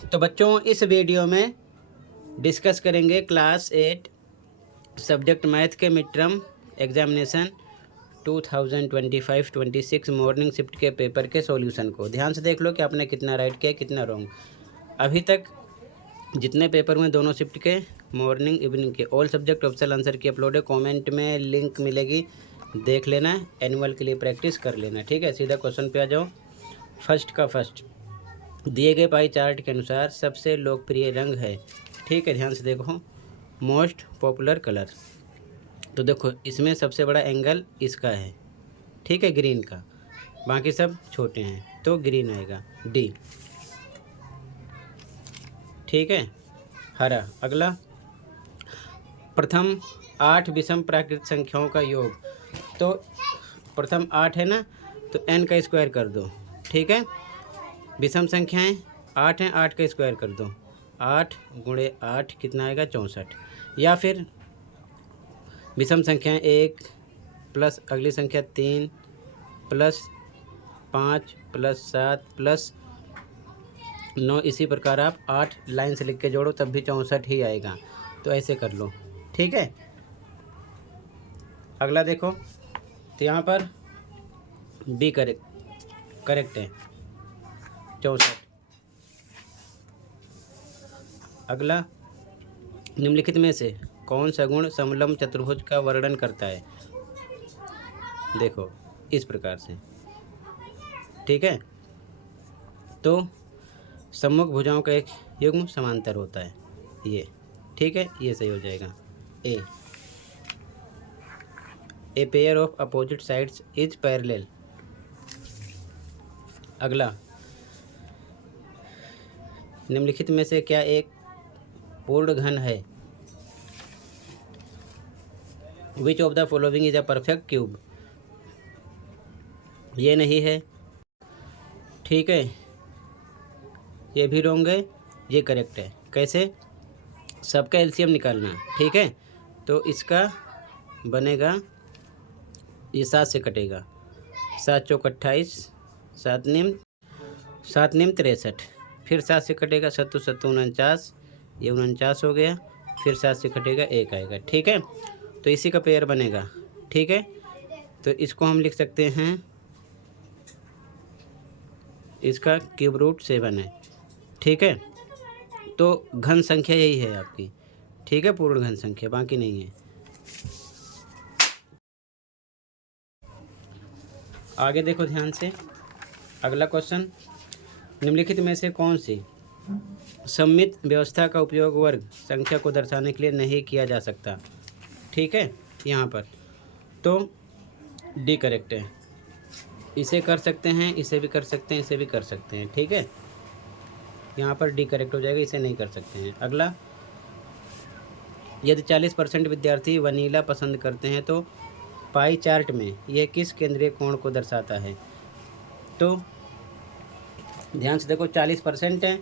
तो बच्चों इस वीडियो में डिस्कस करेंगे क्लास 8 सब्जेक्ट मैथ के mid term examination 2025-26 morning shift के पेपर के सॉल्यूशन को ध्यान से देख लो कि आपने कितना राइट किया कितना रॉन्ग। अभी तक जितने पेपर में दोनों शिफ्ट के मॉर्निंग इवनिंग के ऑल सब्जेक्ट ऑप्शनल आंसर की अपलोड है। कमेंट में लिंक मिलेगी, देख लेना, एनुअल के लिए प्रैक्टिस कर लेना। ठीक है, सीधा क्वेश्चन पे आ जाओ। फर्स्ट का फर्स्ट दिए गए पाई चार्ट के अनुसार सबसे लोकप्रिय रंग है। ठीक है, ध्यान से देखो, मोस्ट पॉपुलर कलर। तो देखो इसमें सबसे बड़ा एंगल इसका है, ठीक है, ग्रीन का, बाकी सब छोटे हैं तो ग्रीन आएगा, डी। ठीक है, हरा। अगला, प्रथम 8 विषम प्राकृत संख्याओं का योग। तो प्रथम 8 है ना, तो n का स्क्वायर कर दो। ठीक है, विषम संख्याएं 8 हैं, 8 का स्क्वायर कर दो, 8 गुणे 8 कितना आएगा, 64। या फिर विषम संख्याएं 1 प्लस अगली संख्या 3 प्लस 5 प्लस 7 प्लस 9, इसी प्रकार आप 8 लाइन से लिख के जोड़ो तब भी 64 ही आएगा। तो ऐसे कर लो। ठीक है, अगला देखो, तो यहाँ पर बी करेक्ट है, 64। अगला, निम्नलिखित में से कौन सा गुण समलंब चतुर्भुज का वर्णन करता है। देखो इस प्रकार से। ठीक है, तो सम्मुख भुजाओं का एक युग्म समांतर होता है, ये। ठीक है, ये सही हो जाएगा, a pair of opposite sides is parallel. अगला, निम्नलिखित में से क्या एक पूर्ण घन है। Which of the following is a perfect cube. ये नहीं है। ठीक है, ये भी रॉन्ग है, ये करेक्ट है। कैसे, सबका एलसीएम निकालना। ठीक है, तो इसका बनेगा, ये 7 से कटेगा, 7 चौक 28, 7 निम 63, फिर 7 से कटेगा, 7 7 49, ये 49 हो गया, फिर 7 से कटेगा 1 आएगा। ठीक है, तो इसी का पेयर बनेगा। ठीक है, तो इसको हम लिख सकते हैं, इसका क्यूब रूट 7 है। ठीक है, तो घन संख्या यही है आपकी। ठीक है, पूर्ण घन संख्या, बाकी नहीं है। आगे देखो ध्यान से, अगला क्वेश्चन, निम्नलिखित में से कौन सी सममित व्यवस्था का उपयोग वर्ग संख्या को दर्शाने के लिए नहीं किया जा सकता। ठीक है, यहाँ पर तो डी करेक्ट है। इसे कर सकते हैं, इसे भी कर सकते हैं, इसे भी कर सकते हैं। ठीक है, यहाँ पर डी करेक्ट हो जाएगा, इसे नहीं कर सकते हैं। अगला, यदि 40% विद्यार्थी वनीला पसंद करते हैं तो पाई चार्ट में यह किस केंद्रीय कोण को दर्शाता है। तो ध्यान से देखो, 40% है।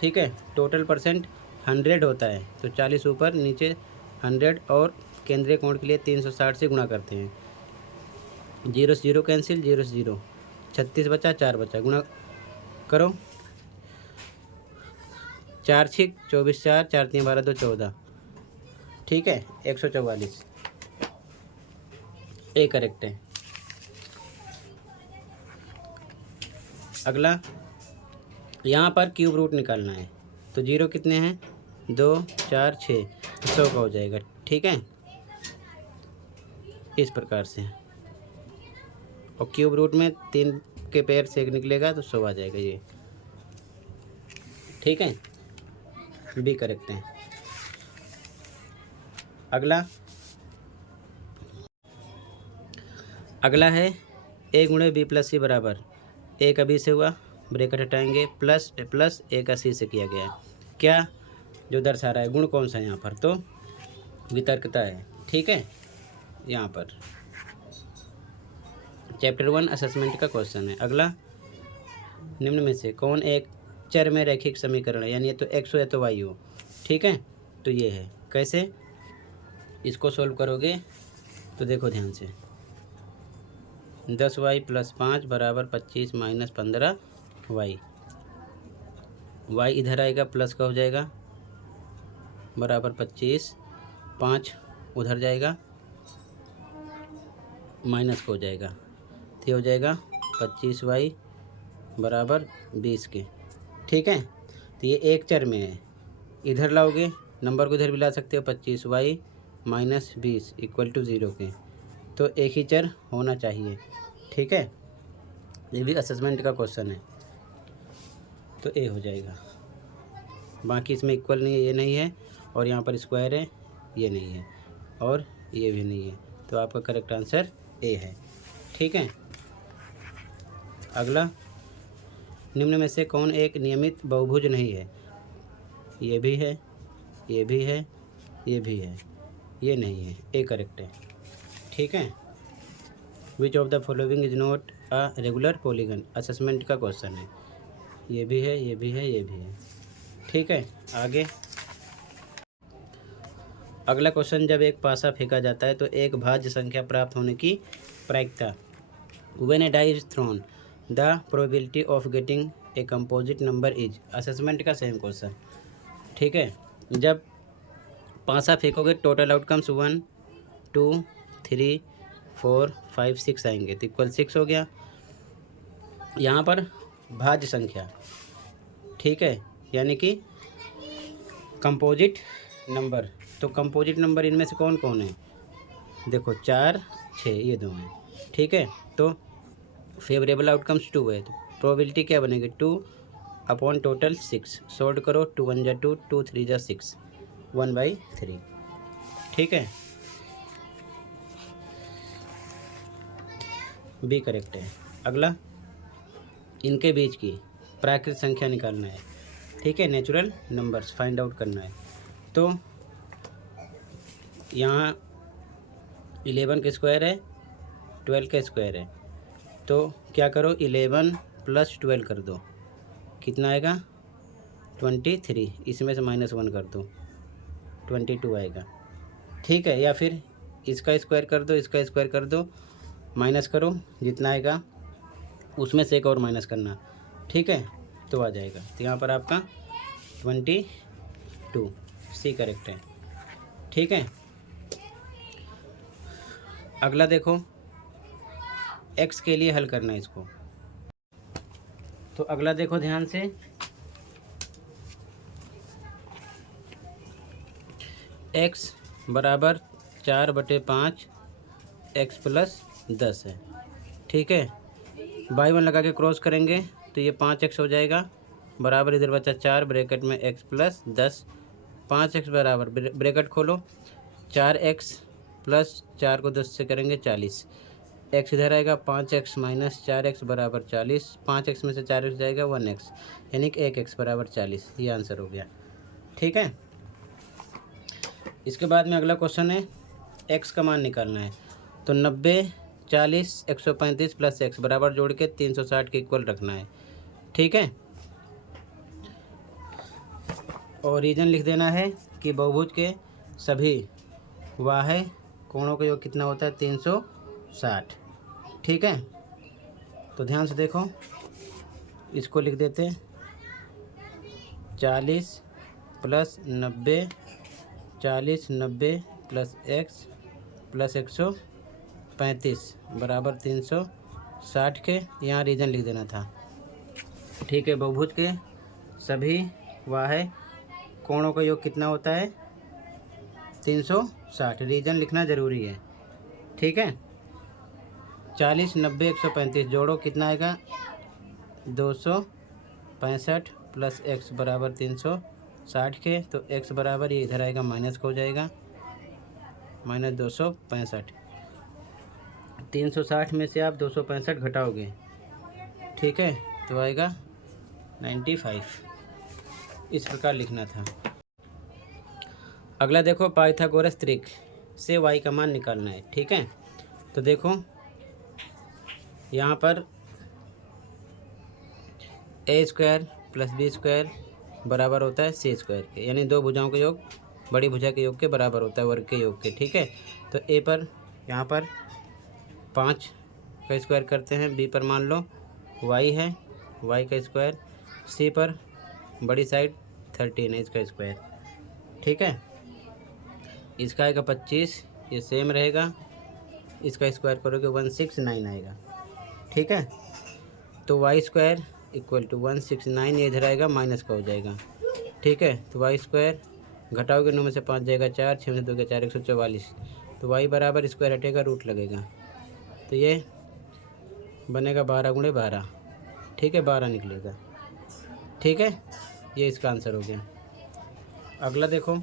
ठीक है, टोटल परसेंट 100 होता है, तो 40 ऊपर नीचे 100, और केंद्रीय कोण के लिए 360 से गुणा करते हैं। 0 से 0 कैंसिल, 0 से 0, 36 बचा, 4 बचा, गुणा करो, 4 6 24, 4 4 3 12 2 14। ठीक है, 144, ए करेक्ट है। अगला, यहाँ पर क्यूब रूट निकालना है, तो 0 कितने हैं, 2 4 6, 100 का हो जाएगा। ठीक है, इस प्रकार से, और क्यूब रूट में 3 के पेयर से एक निकलेगा तो 100 आ जाएगा ये। ठीक है, बी करेक्ट है। अगला है ए गुणे बी प्लस सी बराबर, ए का बी से हुआ, ब्रैकेट हटाएंगे, प्लस ए का सी से किया गया है। क्या जो दर्शा रहा है, गुण कौन सा है यहाँ पर, तो वितर्कता है। ठीक है, यहाँ पर चैप्टर 1 असेसमेंट का क्वेश्चन है। अगला, निम्न में से कौन एक चर में रैखिक समीकरण है, यानी ये तो एक्स हो या तो वाई हो। ठीक है, तो ये है। कैसे इसको सोल्व करोगे, तो देखो ध्यान से, 10y + 5 = 25 - 15y। y इधर आएगा प्लस का हो जाएगा बराबर 25, 5 उधर जाएगा माइनस का हो जाएगा, तो ये हो जाएगा 25y बराबर 20 के। ठीक है, तो ये एक चर में है, इधर लाओगे नंबर को इधर भी ला सकते हो, 25y माइनस 20 इक्वल टू 0 के, तो एक ही चर होना चाहिए। ठीक है, ये भी असेसमेंट का क्वेश्चन है, तो ए हो जाएगा। बाकी इसमें इक्वल नहीं है, ये नहीं है, और यहाँ पर स्क्वायर है, ये नहीं है, और ये भी नहीं है, तो आपका करेक्ट आंसर ए है। ठीक है, अगला, निम्न में से कौन एक नियमित बहुभुज नहीं है? ये भी है, ये भी है, ये भी है, ये नहीं है, ए करेक्ट है। ठीक है, which of the following is not a regular polygon, assessment का क्वेश्चन है, ये भी है, ये भी है, ये भी है। ठीक है, आगे अगला क्वेश्चन, जब एक पासा फेंका जाता है तो एक भाज्य संख्या प्राप्त होने की प्रायिकता, when a die is thrown the probability of getting a composite number is, assessment का सेम क्वेश्चन। ठीक है, जब पासा फेंकोगे टोटल आउटकम्स 1 2 3 4 5 6 आएंगे, तो इक्वल 6 हो गया। यहाँ पर भाज्य संख्या, ठीक है, यानी कि कंपोजिट नंबर, तो कंपोजिट नंबर इनमें से कौन कौन है? देखो 4 6 ये दो हैं। ठीक है, तो फेवरेबल आउटकम्स 2 है, तो प्रोबेबिलिटी क्या बनेगी 2 अपॉन टोटल 6, सॉल्व करो 2 1 जा 2 2 3 जा 6 1/3। ठीक है, बी करेक्ट है। अगला, इनके बीच की प्राकृतिक संख्या निकालना है। ठीक है, नेचुरल नंबर्स फाइंड आउट करना है। तो यहाँ 11 का स्क्वायर है, 12 का स्क्वायर है, तो क्या करो 11 + 12 कर दो, कितना आएगा 23, इसमें से -1 कर दो 22 आएगा। ठीक है, या फिर इसका स्क्वायर कर दो, इसका स्क्वायर कर दो, माइनस करो, जितना आएगा उसमें से एक और माइनस करना। ठीक है, तो आ जाएगा, तो यहाँ पर आपका 22 सी करेक्ट है। ठीक है, अगला देखो, x के लिए हल करना है इसको, तो अगला देखो ध्यान से, x बराबर 4/5 x + 10 है। ठीक है, बाई 1 लगा के क्रॉस करेंगे तो ये 5x हो जाएगा, बराबर इधर बचा 4 ब्रैकेट में x + 10, 5x बराबर ब्रैकेट खोलो 4x + 4 को 10 से करेंगे 40, x इधर आएगा 5x - 4x बराबर 40, 5x में से 4x जाएगा 1x, यानी कि 1x बराबर 40, ये आंसर हो गया। ठीक है, इसके बाद में अगला क्वेश्चन है, x का मान निकालना है, तो 90 40 135 + x बराबर जोड़ के 360 के इक्वल रखना है। ठीक है, और रीजन लिख देना है कि बहुभुज के सभी बाह्य कोणों का योग कितना होता है 360। ठीक है, तो ध्यान से देखो, इसको लिख देते हैं 40 + 90 40 90 + x + 135 बराबर 360 के, यहाँ रीजन लिख देना था। ठीक है, बहुभुज के सभी बाह्य कोणों का योग कितना होता है 360, रीजन लिखना ज़रूरी है। ठीक है, 40 90 135 जोड़ो, कितना आएगा 265 + x बराबर 360 के, तो x बराबर ये इधर आएगा माइनस का हो जाएगा -265, 360 में से आप 265 घटाओगे, ठीक है, तो आएगा 95, इस प्रकार लिखना था। अगला देखो, पाइथागोरस त्रिक से y का मान निकालना है। ठीक है, तो देखो यहाँ पर a² + b² बराबर होता है c² के, यानी दो भुजाओं के योग बड़ी भुजा के योग के बराबर होता है, वर्ग के योग के। ठीक है, तो a पर यहाँ पर 5 का स्क्वायर करते हैं, b पर मान लो y है y का स्क्वायर, c पर बड़ी साइड 13 है इसका स्क्वायर, ठीक है। इसका आएगा 25, ये सेम रहेगा, इसका स्क्वायर करोगे 169 आएगा, ठीक है। तो वाई स्क्वायर इक्वल टू 169, ये इधर आएगा माइनस का हो जाएगा, ठीक है। तो वाई स्क्वायर घटाओगे 9 में से 5 जाएगा 4, 6 में से 2 गया 4, 144। तो वाई बराबर स्क्वायर हटेगा रूट लगेगा, तो ये बनेगा 12 गुणे 12, ठीक है, 12 निकलेगा, ठीक है। ये इसका आंसर हो गया। अगला देखो,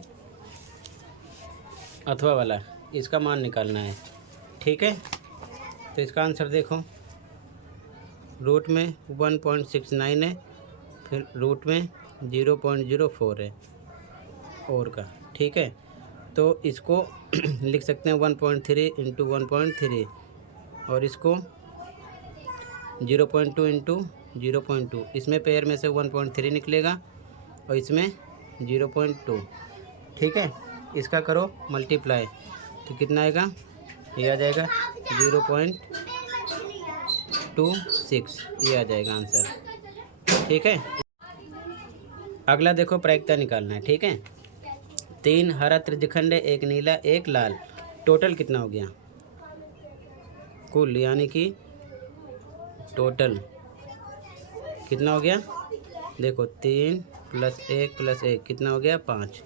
अथवा वाला, इसका मान निकालना है, ठीक है। तो इसका आंसर देखो, रूट में 1.69 है, फिर रूट में 0.04 है और का, ठीक है। तो इसको लिख सकते हैं 1.3 इंटू 1.3 और इसको 0.2 इंटू 0.2, इसमें पेयर में से 1.3 निकलेगा और इसमें 0.2, ठीक है। इसका करो मल्टीप्लाई, तो कितना आएगा, ये आ जाएगा 0.26, ये आ जाएगा आंसर, ठीक है। अगला देखो, प्रायिकता निकालना है, ठीक है। 3 हरा त्रिज्यखंड है, 1 नीला 1 लाल, टोटल कितना हो गया कुल, यानी कि टोटल कितना हो गया, देखो 3 + 1 + 1 कितना हो गया 5,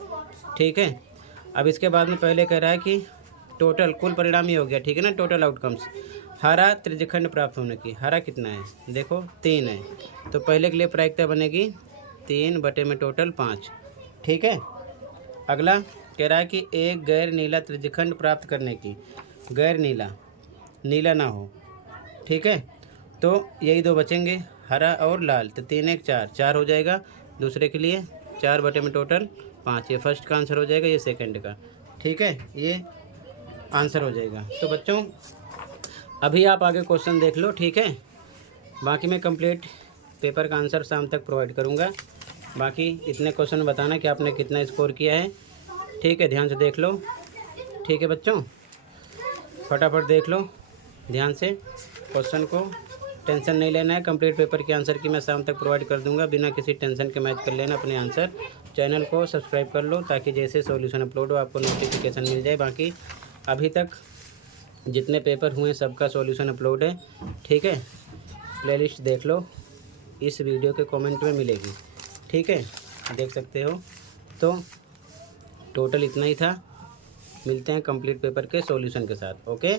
ठीक है। अब इसके बाद में पहले कह रहा है कि टोटल कुल परिणाम ही हो गया, ठीक है ना, टोटल आउटकम्स। हरा त्रिज्यखंड प्राप्त होने की, हरा कितना है, देखो 3 है, तो पहले के लिए प्रायिकता बनेगी 3 बटे में टोटल 5, ठीक है। अगला कह रहा है कि एक गैर नीला त्रिज्यखंड प्राप्त करने की, गैर नीला, नीला ना हो, ठीक है। तो यही दो बचेंगे, हरा और लाल, तो 3 1 4, 4 हो जाएगा। दूसरे के लिए 4 बटे में टोटल 5, ये फर्स्ट का आंसर हो जाएगा, ये सेकंड का, ठीक है, ये आंसर हो जाएगा। तो बच्चों अभी आप आगे क्वेश्चन देख लो, ठीक है। बाकी मैं कंप्लीट पेपर का आंसर शाम तक प्रोवाइड करूँगा। बाकी इतने क्वेश्चन बताना कि आपने कितना स्कोर किया है, ठीक है, ध्यान से देख लो, ठीक है बच्चों, फटाफट देख लो ध्यान से क्वेश्चन को, टेंशन नहीं लेना है। कंप्लीट पेपर के आंसर की मैं शाम तक प्रोवाइड कर दूंगा, बिना किसी टेंशन के मैच कर लेना अपने आंसर। चैनल को सब्सक्राइब कर लो ताकि जैसे सॉल्यूशन अपलोड हो आपको नोटिफिकेशन मिल जाए। बाकी अभी तक जितने पेपर हुए सबका सॉल्यूशन अपलोड है, ठीक है, प्लेलिस्ट देख लो, इस वीडियो के कमेंट में मिलेगी, ठीक है, देख सकते हो। तो टोटल इतना ही था, मिलते हैं कंप्लीट पेपर के सॉल्यूशन के साथ, ओके।